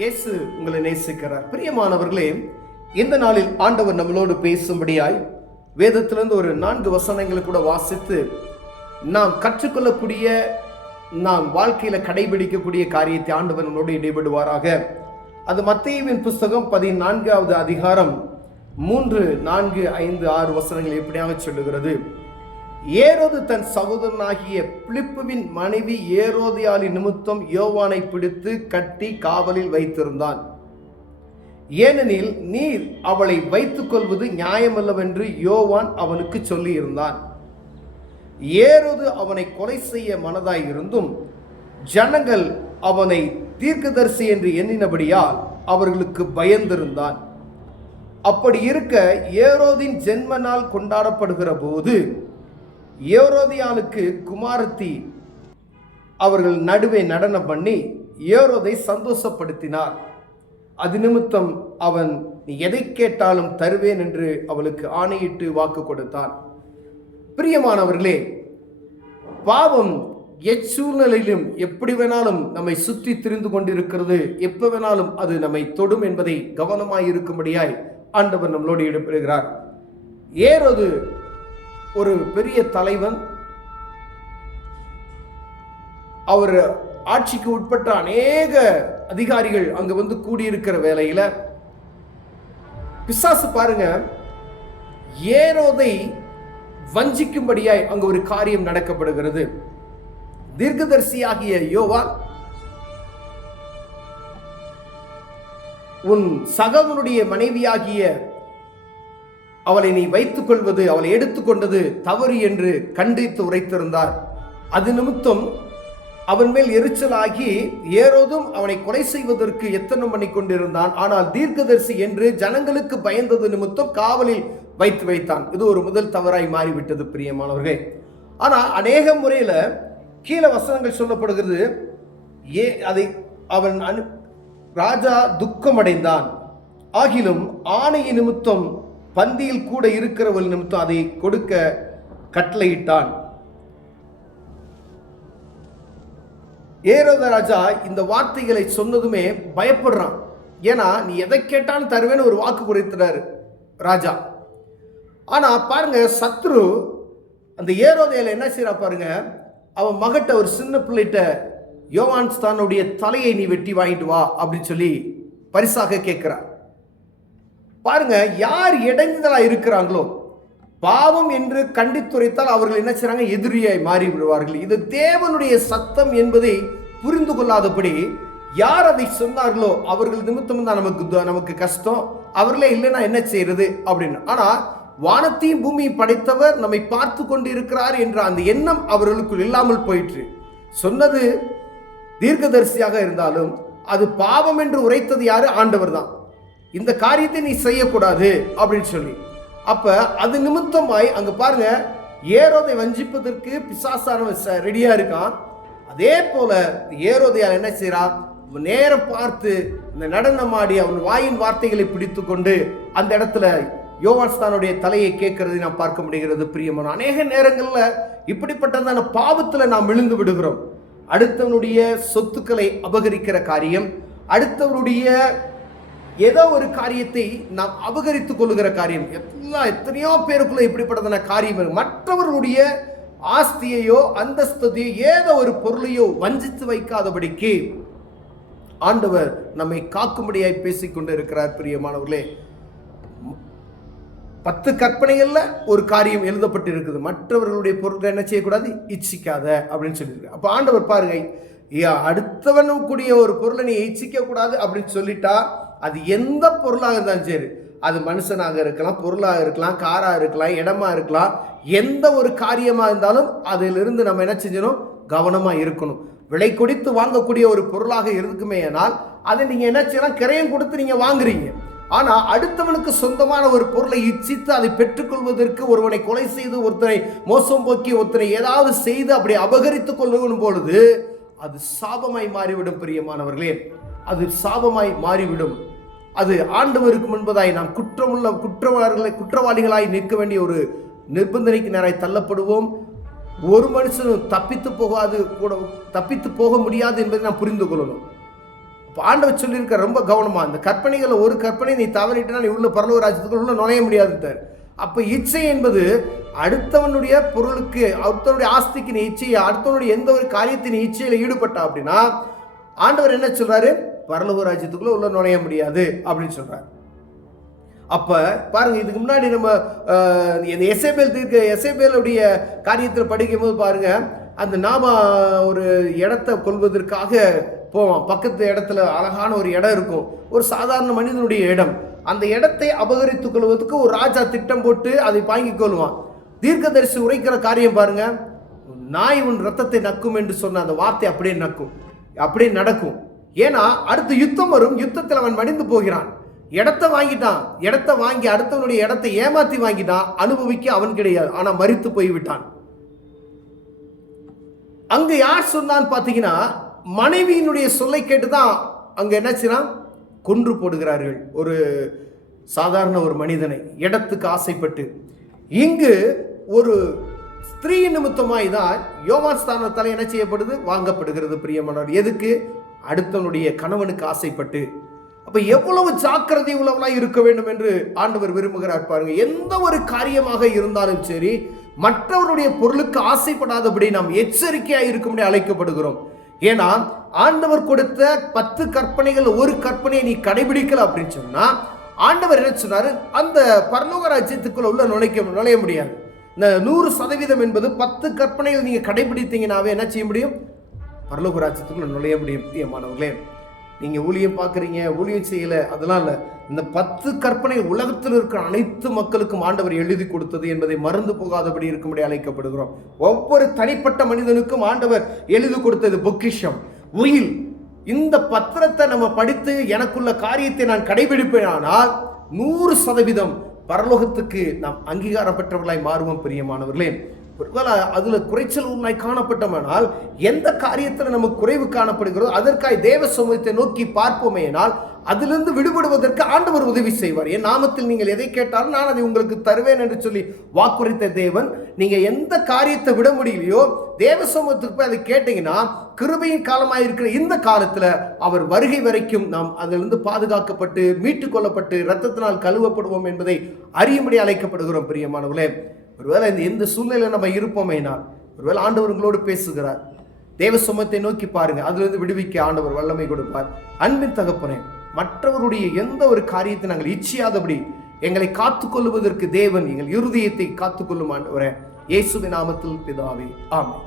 இயேசு உங்களை நேசிக்கிறார். பிரியமானவர்களே, இந்த நாளில் ஆண்டவர் நம்மளோடு பேசும்படியாய் வேதத்திலிருந்து ஒரு 4 வசனங்களை கூட வாசித்து நாம் கற்றுக்கொள்ளக்கூடிய, நாம் வாழ்க்கையில கடைபிடிக்கக்கூடிய காரியத்தை ஆண்டவர் நம்மளோடு இடைபடுவாராக. அது மத்தேயுவின் புஸ்தகம் 14வது அதிகாரம் 3, 4, 5, 6 வசனங்கள் எப்படியாக சொல்லுகிறது. ஏரோது தன் சகோதரனாகிய பிலிப்புவின் மனைவி ஏரோதியாளின் நிமித்தம் யோவானை பிடித்து கட்டி காவலில் வைத்திருந்தான். ஏனெனில் நீர் அவளை வைத்துக் கொள்வது நியாயமல்லவென்று யோவான் அவனுக்கு சொல்லியிருந்தான். ஏரோது அவனை கொலை செய்ய மனதாய் இருந்தும் ஜனங்கள் அவனை தீர்க்கதரிசி என்று எண்ணினபடியால் அவர்களுக்கு பயந்திருந்தான். அப்படி இருக்க ஏரோதின் ஜென்ம நாள் கொண்டாடப்படுகிற போது ஏரோதியாளுக்கு குமாரத்தி அவர்கள் நடுவே நடனம் பண்ணி ஏரோதை சந்தோஷப்படுத்தினார். அது நிமித்தம் அவன் நீ எதை கேட்டாலும் தருவேன் என்று அவளுக்கு ஆணையிட்டு வாக்கு கொடுத்தான். பிரியமானவர்களே, பாவம் எச்சூழ்நிலையிலும் எப்படி வேணாலும் நம்மை சுற்றி திரிந்து கொண்டிருக்கிறது. எப்ப வேணாலும் அது நம்மை தொடும் என்பதை கவனமாய் இருக்கும்படியாய் ஆண்டவர் நம்மளோடு ஈடுபடுகிறார். ஏரோது ஒரு பெரிய தலைவன். அவர் ஆட்சிக்கு உட்பட்ட அநேக அதிகாரிகள் அங்க வந்து கூடியிருக்கிற வேளையில பிசாசு பாருங்க, ஏரோதை வஞ்சிக்கும்படியாய் அங்க ஒரு காரியம் நடக்கப்படுகிறது. தீர்க்கதரிசியாகிய யோவான், உன் சகோதரனுடைய மனைவியாகிய அவளை நீ வைத்துக் கொள்வது, அவளை எடுத்துக்கொண்டது தவறு என்று கண்டித்து உரைத்திருந்தார். அது நிமித்தம் அவன் மேல் எரிச்சலாகி ஏரோதும் அவனை கொலை செய்வதற்கு எத்தனம் பண்ணி கொண்டிருந்தான். ஆனால் தீர்க்கதரிசி என்று ஜனங்களுக்கு பயந்தது நிமித்தம் காவலில் வைத்தான். இது ஒரு முதல் தவறாய் மாறிவிட்டது பிரியமானவர்களே. ஆனா அநேக முறையில கீழே வசனங்கள் சொல்லப்படுகிறது. அதை அவன் ராஜா துக்கமடைந்தான். ஆகிலும் ஆணைய நிமித்தம் பந்தியில் கூட இருக்கிறவள் நிமித்தம் அதை கொடுக்க கட்டளையிட்டான். ஏரோது ராஜா இந்த வார்த்தைகளை சொன்னதுமே பயப்படுறான். ஏன்னா நீ எதை கேட்டாலும் தருவேன்னு ஒரு வாக்கு கொடுக்கிறார் ராஜா. ஆனா பாருங்க, சத்ரு அந்த ஏரோதையில என்ன செய்யறா பாருங்க, அவன் மகட்ட ஒரு சின்ன பிள்ளைகிட்ட யோவான் ஸ்தானுடைய தலையை நீ வெட்டி வாங்கிட்டு வா அப்படின்னு சொல்லி பரிசாக கேட்கிறார். பாருங்க, யார் இடைஞ்சலா இருக்கிறாங்களோ, பாவம் என்று கண்டித்துரைத்தால் அவர்கள் என்ன செய்றாங்க, எதிரியாய் மாறி விடுவார்கள். இது தேவனுடைய சத்தம் என்பதை புரிந்து கொள்ளாதபடி யார் அதை சொன்னார்களோ அவர்கள் நிமித்தம் தான் நமக்கு கஷ்டம். அவர்களே இல்லைன்னா என்ன செய்யறது அப்படின்னு. ஆனா வானத்தையும் பூமியும் படைத்தவர் நம்மை பார்த்து கொண்டு இருக்கிறார் என்ற அந்த எண்ணம் அவர்களுக்குள் இல்லாமல் போயிற்று. சொன்னது தீர்க்கதரிசியாக இருந்தாலும் அது பாவம் என்று உரைத்தது யாரு? ஆண்டவர் தான். இந்த காரியத்தை நீ செய்யக்கூடாது அப்படின்னு சொல்லி, அப்ப அது நிமித்தமாய் அங்க பாருங்க, ஏரோதை வஞ்சிப்பதற்கு பிசாசானவன் ரெடியா இருக்கான். அதே போல ஏரோதையால் என்ன செய்யறான், நேரம் பார்த்து இந்த நடனமாடி அவன் வாயின் வார்த்தைகளை பிடித்து கொண்டு அந்த இடத்துல யோவான்ஸ்தானுடைய தலையை கேட்கறதை நாம் பார்க்க முடிகிறது. பிரியமான அநேக நேரங்கள்ல இப்படிப்பட்டதான பாவத்துல நாம் விழுந்து விடுகிறோம். அடுத்தவனுடைய சொத்துக்களை அபகரிக்கிற காரியம், அடுத்தவனுடைய ஏதோ ஒரு காரியத்தை நாம் அபகரித்துக் கொள்ளுகிற காரியம், எத்தனையோ பேருக்குள்ள இப்படிப்பட்டதான காரியம். மற்றவர்களுடைய ஆஸ்தியையோ அந்தஸ்தையோ ஏதோ ஒரு பொருளையோ வஞ்சித்து வைக்காதபடிக்கு ஆண்டவர் நம்மை காக்கும்படியாய் பேசிக்கொண்டு இருக்கிறார். பிரியமானவர்களே, 10 கற்பனைகள்ல ஒரு காரியம் எழுதப்பட்டிருக்குது. மற்றவர்களுடைய பொருட்களை என்ன செய்யக்கூடாது, இச்சிக்காத அப்படின்னு சொல்லியிருக்கு. அப்ப ஆண்டவர் பாருங்க, அடுத்தவனும் கூடிய ஒரு பொருளை நீ இச்சிக்க கூடாது அப்படின்னு சொல்லிட்டா, அது எந்த பொருளாக இருந்தாலும் சரி, அது மனுஷனாக இருக்கலாம், பொருளாக இருக்கலாம், காராக இருக்கலாம், இடமா இருக்கலாம், எந்த ஒரு காரியமாக இருந்தாலும் அதிலிருந்து நம்ம என்ன செஞ்சணும், கவனமா இருக்கணும். விலை கொடுத்து வாங்கக்கூடிய ஒரு பொருளாக இருக்குமே ஆனால் அதை நீங்க என்ன செய்யலாம், கிரயம் கொடுத்து நீங்க வாங்குறீங்க. ஆனா அடுத்தவனுக்கு சொந்தமான ஒரு பொருளை இச்சித்து அதை பெற்றுக்கொள்வதற்கு ஒருவனை கொலை செய்து, ஒருத்தனை மோசம் போக்கி, ஒருத்தனை ஏதாவது செய்து அப்படி அபகரித்துக் கொள்ளும் பொழுது அது சாபமாய் மாறிவிடும். பிரியமானவர்களே, அது சாபமாய் மாறிவிடும். அது ஆண்டவருக்கு முன்பதாய் நாம் குற்றவாளிகளாய் நிற்க வேண்டிய ஒரு நிர்பந்தனைக்கு நேராய் தள்ளப்படுவோம். ஒரு மனுஷனும் தப்பித்து போக முடியாது என்பதை நாம் புரிந்து கொள்ளணும். ஆண்டவர் சொல்லியிருக்க ரொம்ப கவனமா, இந்த கற்பனைகளை ஒரு கற்பனை நீ தவறிட்டா நீ உள்ள பரலோக ராஜ்யத்துக்குள்ள உள்ள நுழைய முடியாதுன்றார். அப்ப இச்சை என்பது அடுத்தவனுடைய பொருளுக்கு, அடுத்தவனுடைய ஆஸ்திக்கு நீ இச்சையை, அடுத்தவனுடைய எந்த ஒரு காரியத்தின் இச்சையில ஈடுபட்டா அப்படின்னா ஆண்டவர் என்ன சொல்றாரு? பரலோக ராஜ்யத்துக்குள்ள உள்ள நுழைய முடியாது அப்படின்னு சொல்றாரு. அப்ப பாருங்க, இதுக்கு முன்னாடி நம்ம எசேபேலுடைய காரியத்தில் படிக்கும் போது பாருங்க, அந்த நாம ஒரு இடத்தை கொள்வதற்காக போவான். பக்கத்து இடத்துல அழகான ஒரு இடம் இருக்கும், ஒரு சாதாரண மனிதனுடைய இடம். அந்த இடத்தை அபகரித்துக் கொள்வதற்கு ஒரு ராஜா திட்டம் போட்டு அதை வாங்கிக் கொள்வான். தீர்க்கதரிசி உரைக்கிற காரியம் பாருங்க, நாய் உன் ரத்தத்தை நக்கும் என்று சொன்ன அந்த வார்த்தை அப்படியே நக்கும், அப்படியே நடக்கும். ஏன்னா அடுத்து யுத்தம் வரும், யுத்தத்தில் அவன் மடிந்து போகிறான். இடத்தை வாங்கிட்டான், இடத்தை வாங்கி அடுத்தவனுடைய இடத்தை ஏமாத்தி வாங்கிட்டான், அனுபவிக்க அவன் கிடையாது, ஆனா மரித்து போய்விட்டான். அங்க யார் சொன்னான்னு பாத்தீங்கன்னா மனைவியினுடைய சொல்லை கேட்டுதான் அங்க என்னாச்சுன்னா கொன்று போடுகிறார்கள் ஒரு சாதாரண ஒரு மனிதனை, இடத்துக்கு ஆசைப்பட்டு. இங்கு ஒரு ஸ்திரீ நிமித்தமாய் தான் யோவான் ஸ்தானத்தால் என்ன செய்யப்படுது? வாங்கப்படுகிறது பிரியமானவர். எதுக்கு? அடுத்தவனுடைய கணவனுக்கு ஆசைப்பட்டு. அப்ப எவ்வளவு ஜாக்கிரதை உள்ளவனாய் இருக்க வேண்டும் என்று ஆண்டவர் விரும்புகிறார் பாருங்க. எந்த ஒரு காரியமாக இருந்தாலும் சரி, மற்றவருடைய பொருளுக்கு ஆசைப்படாதபடி நாம் எச்சரிக்கையாக இருக்கும்படி அழைக்கப்படுகிறோம். ஏன்னா ஆண்டவர் கொடுத்த 10 கற்பனைகள் ஒரு கற்பனையை நீ கடைபிடிக்கல அப்படின்னு சொன்னா ஆண்டவர் என்ன சொன்னாரு? அந்த பரலோக ராஜ்யத்துக்குள்ள உள்ள நுழைய முடியாது. இந்த 100% என்பது 10 கற்பனைகள் நீங்க கடைபிடித்தீங்கன்னாவே என்ன செய்ய முடியும்? பரலோக ராஜ்யத்துக்குள்ள நுழைய முடியும். பிரியமானவர்களே, நீங்க ஊழியம் பார்க்குறீங்க, ஊழியம் செய்யல, அதெல்லாம் இல்லை. இந்த 10 கற்பனை உலகத்தில் இருக்கிற அனைத்து மக்களுக்கும் ஆண்டவர் எழுதி கொடுத்தது என்பதை மறந்து போகாதபடி இருக்கும்படி அழைக்கப்படுகிறோம். ஒவ்வொரு தனிப்பட்ட மனிதனுக்கும் ஆண்டவர் எழுதி கொடுத்தது பொக்கிஷம், உயில். இந்த பத்திரத்தை நம்ம படித்து எனக்குள்ள காரியத்தை நான் கடைபிடிப்பேனானால் 100% பரலோகத்துக்கு நாம் அங்கீகாரம் பெற்றவர்களாய் மாறுவோம். பிரியமானவர்களே, ஒருவேளை அதுல குறைச்சல் உண்மை காணப்பட்டோமானால், எந்த காரியத்தில் நமக்கு குறைவு காணப்படுகிறதோ அதற்காய் தேவ சமூகத்தை நோக்கி பார்ப்போமேனால் அதிலிருந்து விடுபடுவதற்கு ஆண்டவர் உதவி செய்வார். என் நாமத்தில் நீங்கள் எதை கேட்டாலும் நான் அதை உங்களுக்கு தருவேன் என்று சொல்லி வாக்குரைத்த தேவன், நீங்க எந்த காரியத்தை விட முடியலையோ தேவ சமூகத்துக்கு போய் அதை கேட்டீங்கன்னா கிருபையின் காலமாக இருக்கிற இந்த காலத்துல அவர் வருகை வரைக்கும் நாம் அதிலிருந்து பாதுகாக்கப்பட்டு மீட்டுக் கொள்ளப்பட்டு இரத்தத்தினால் கழுவப்படுவோம் என்பதை அறியும்படி அழைக்கப்படுகிறோம். பிரியமானவர்களே, ஒருவேளை எந்த சூழ்நிலையில் நம்ம இருப்போமேனால் ஒருவேளை ஆண்டவர் உங்களோடு பேசுகிறார், தேவ சமூகத்தை நோக்கி பாருங்க, அதிலிருந்து விடுவிக்க ஆண்டவர் வல்லமை கொடுப்பார். அன்பின் தகப்பனே, மற்றவருடைய எந்த ஒரு காரியத்தை நாங்கள் இச்சியாதபடி எங்களை காத்துக்கொள்வதற்கு தேவன் எங்கள் இருதயத்தை காத்துக்கொள்ளும் ஆண்டவரே, இயேசுவின் நாமத்தில் பிதாவே, ஆமென்.